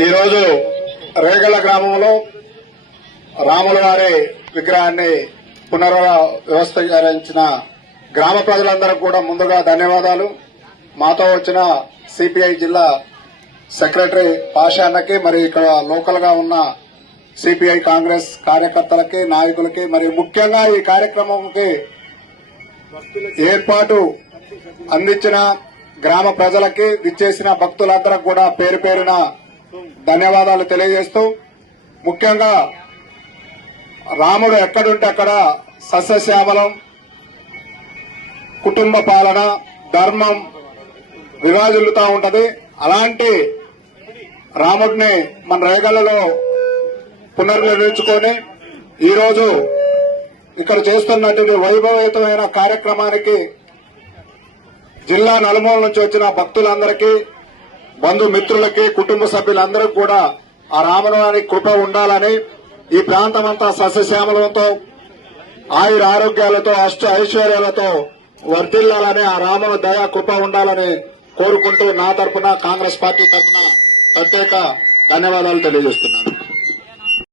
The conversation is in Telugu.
ఈరోజు రేగళ్ల గ్రామంలో రాముల వారి విగ్రహాన్ని పునర్వ్యవస్థీకరించిన గ్రామ ప్రజలందరికీ కూడా ముందుగా ధన్యవాదాలు. మాతో వచ్చిన సిపిఐ జిల్లా సెక్రటరీ పాషాన్నకి, మరి ఇక్కడ లోకల్ గా ఉన్న సిపిఐ కాంగ్రెస్ కార్యకర్తలకి, నాయకులకి, మరి ముఖ్యంగా ఈ కార్యక్రమంకి ఏర్పాటు అందించిన గ్రామ ప్రజలకి, విచ్చేసిన భక్తులందరికీ కూడా పేరు పేరున ధన్యవాదాలు తెలియజేస్తూ, ముఖ్యంగా రాముడు ఎక్కడుంటే అక్కడ సస్యశ్యామలం, కుటుంబ పాలన, ధర్మం విరాజిల్లుతా ఉంటది. అలాంటి రాముడిని మన రేగళ్లలో పునర్నిర్మించుకొని ఈరోజు ఇక్కడ చేస్తున్నటువంటి వైభవయుతమైన కార్యక్రమానికి జిల్లా నలుమూల నుంచి వచ్చిన భక్తులందరికీ, బంధుమిత్రులకి, కుటుంబ సభ్యులందరికీ కూడా ఆ రాముని కృప ఉండాలని, ఈ ప్రాంతమంతా సస్యశ్యామలంతో, ఆయుర ఆరోగ్యాలతో, అష్ట ఐశ్వర్యాలతో వర్ధిల్లాలని, ఆ రాముని దయా కృప ఉండాలని కోరుకుంటూ నా తరపున, కాంగ్రెస్ పార్టీ తరపున ప్రత్యేక ధన్యవాదాలు తెలియజేస్తున్నాను.